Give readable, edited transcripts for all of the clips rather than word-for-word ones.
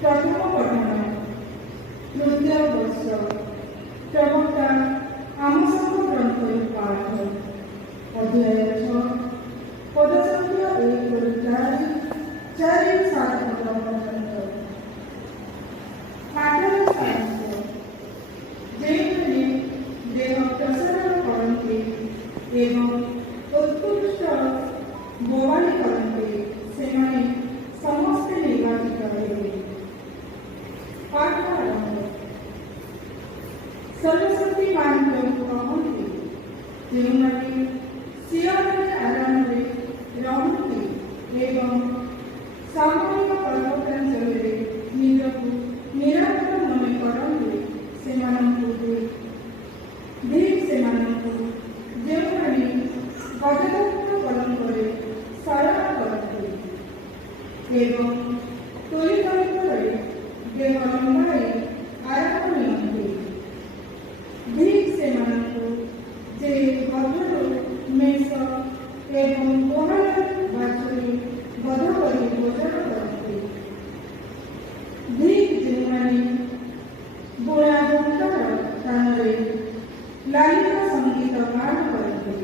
प्रथम पठन तृतीय वर्ष प्रवक्ता आमोस ग्रंथ पाठ अध्याय 6 पद संख्या 1-4-7 पर्यंत। पाठर सारांश जेମାନେ देह प्रसारण करते एवं उत्कृष्ट बोवाणी करते सेमाने समस्ते निर्वाचित हेबे। पाठ आरंभ। सर्वशक्तिमान प्रभु कहते ଯେଉଁମାନେ ସିଓନରେ ଆରାମରେ ରହନ୍ତି ଏବଂ ସାମରିକ ପର୍ବତାଞ୍ଚଳରେ ନିଜକୁ ନିରାପଦ ମନେ କରନ୍ତି ସେମାନଙ୍କୁ ଧୀର ସେମାନଙ୍କୁ ଯେଉଁମାନେ ଗଜଦତ୍ତ କଲଙ୍କରେ ଶରଣ କରନ୍ତି ଏବଂ ତୁଳିତଳିତରେ ଦେହ ଲମ୍ବାଇ ଆରାମ ନିଅନ୍ତି। ଧୀର ସେମାନଙ୍କୁ ଯେ ଗଧରୁ ମେଷ ଏବଂ ଗୁହାଳରୁ ବାଛୁରୀ ବଧ କରି ଭୋଜନ କରନ୍ତି। ଧୀର ଯେଉଁମାନେ ବୁଣା ଝଙ୍କାର ସ୍ଥାନରେ ଲାଲିତ ସଙ୍ଗୀତ ଗାନ କରନ୍ତି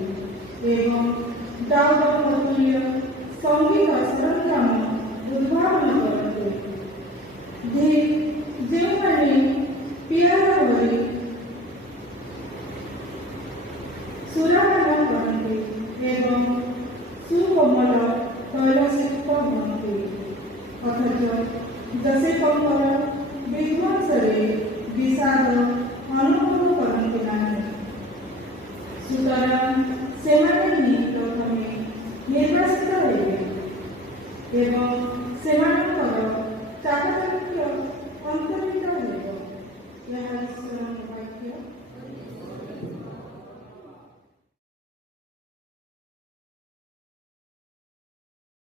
ଏବଂ ଦାଉଦ ତୁଲ୍ୟ ସଙ୍ଗୀତ ସରଞ୍ଜାମ ଉଦ୍ଭାବନ କରନ୍ତି। ଧୀର ଯେଉଁମାନେ ପିଆର ଭଳି ସୁରାପାନ କରନ୍ତି ଏବଂ ସୁକୋମଳ ତୈଳଶିଳ୍ପ ହୁଅନ୍ତି ଅଥଚ ଯୋସେଫଙ୍କର ବିଧ୍ୱଂସରେ ବିଷାଦ ଅନୁଭବ କରନ୍ତି ନାହିଁ। ସୁତରାଂ ସେମାନେ